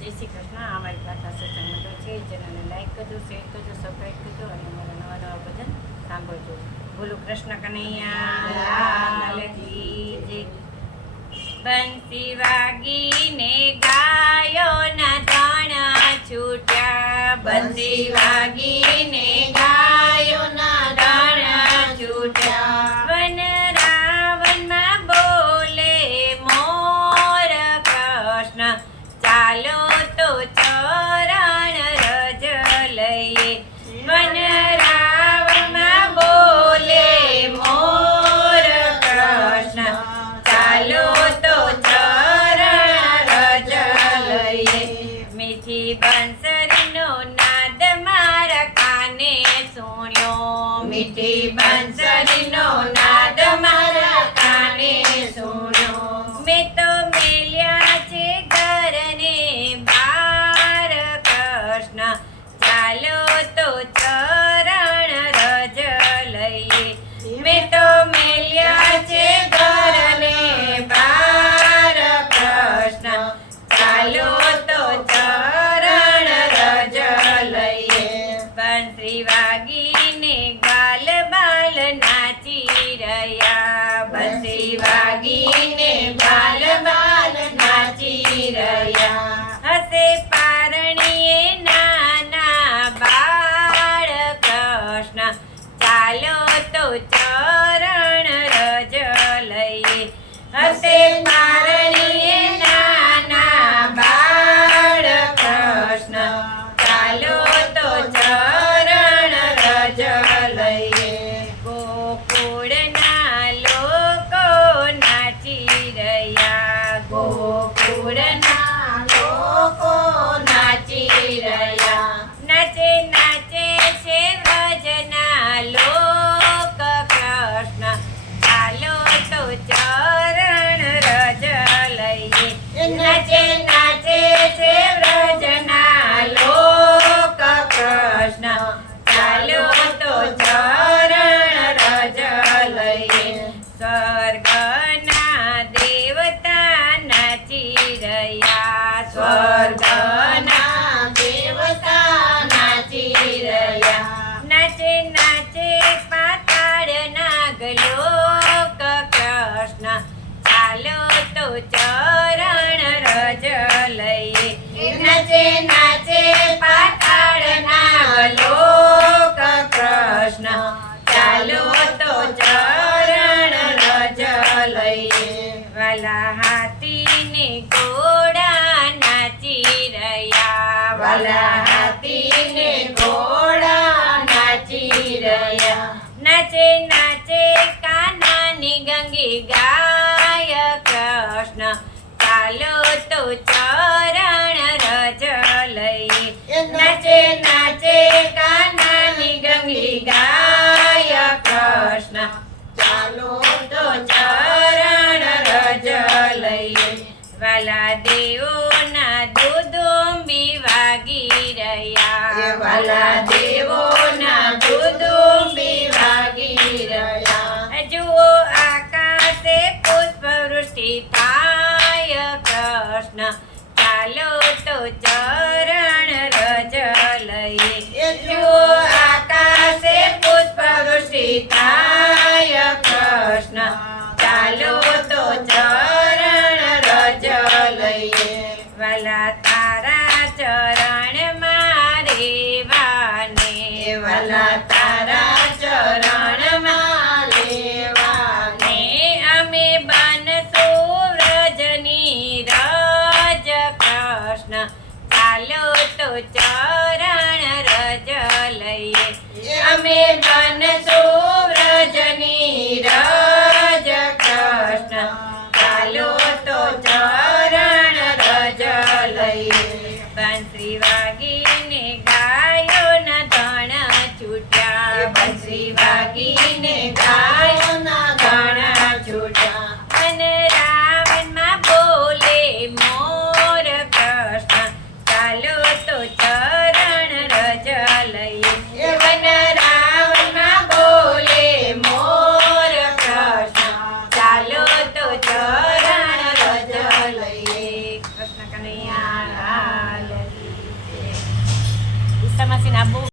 જય શ્રી કૃષ્ણ. અમારી પ્રાર્થના સત્સંગ મંડળ છે. ચેનલને લાઈક કરજો, શેર કરજો, સબસ્ક્રાઈબ કરજો અને અમારા નવા ભજન સાંભળજો. બોલો કૃષ્ણ કનૈયા લાલ કી જય. બંસી વાગીને ગાયોના દાણા છૂટ્યા, બંસી વાગીને ગાયોના દાણા છૂટ્યા. વન રાવણમાં બોલે મોર કૃષ્ણ, ચાલો તો ચરણ રજ લઈએ. વન રાવણમાં બોલે મોર કૃષ્ણ, ચાલો તો ચરણ રજ લઈએ. મીઠી બંસરીનો નાદ મારા કાને સુણ્યો, મીઠી બંસરીનો નાદ મારા કાને સુણ્યો. મેં તો મેલ્યા છે ઘરને બાર કૃષ્ણ, ચાલો તો ચરણ રજ લઈએ. મેં તો મેલ્યા છે ઘરને બાર કૃષ્ણ, ચાલો તો ચરણ રજ લઈએ. બંસરી વાગીને ગાલ બાલ નાચી રહ્યા, બંસરી વાગીને ગાલ બાલ નાચી રહ્યા. હસે પારણીએ નાના બાળ કૃષ્ણ, ચાલો તો ચરણ રજ લઈએ. હસે પારણીએ નાના બાળ કૃષ્ણ, ચાલો તો ચરણ રજ લઈએ. ગોકુળના લોકો નાચી રહ્યા, ગોકુળના લોકો નાચી રહ્યા. નાચે નાચે છે વ્રજના લોક કૃષ્ણ, ચાલો તો ચરણ રજ લઈએ. નાચે નાચે છે વ્રજના લોક કૃષ્ણ, ચાલો તો ચરણ રજ લઈએ. સ્વર્ગના દેવતા નાચી રહ્યા, સ્વર્ગના દેવતા નાચી રહ્યા. નાચે નાચે પાતાળના ગલોક કૃષ્ણ, ચાલો તો ચરણ રજ લઈએ. નાચે નાચે પાતાળના ગલોક કૃષ્ણ, ચાલો તો ચરણ રજ લઈએ. વાલા હાથીને ઘોડા નાચી રહ્યા, વાલા હાથીને ઘોડા નાચી રહ્યા. નાચે નાચે કાનાની ગંગી ગાય કૃષ્ણ, ચાલો તો ચરણ રજ લઈએ. નાચે નાચે કાનાની ગંગી ગાય કૃષ્ણ, ચાલો તો ચરણ રજ લઈએ. વાલા દેવોના દુદુંબી વાગી રહ્યા, વાલા દેવોના દુદુંબી વાગી રહ્યા. જુઓ આકાશે પુષ્પવૃષ્ટિ થાય કૃષ્ણ, ચાલો તો ચરણ રજ લઈએ. જુઓ આકાશે પુષ્પવૃષ્ટિ થાય કૃષ્ણ, ચાલો તો ચરણ રજ લઈએ. વાલા તારા ચરણમાં રેવાને, વાલા તારા ચરણમાં રેવાને. અમે બનશું વ્રજની રજ કૃષ્ણ, ચાલો તો ચરણ રજ લઈએ. અમે બનશું વ્રજની રજ કૃષ્ણ, ચાલો તો ચરણ રજ લઈએ. બંસરી વાગીને ગાયોના ધણ છૂટ્યા, બંસરી વાગીને ગાયોના ધણ છૂટ્યા. અને રાવણમાં બોલે મોર કૃષ્ણ, ચાલો તો ચરણ રજ લઈએ. વન રાવણમાં બોલે મોર કૃષ્ણ, ચાલો તો ચરણ રજ લઈએ. કૃષ્ણ કનૈયા માસીને આ બહુ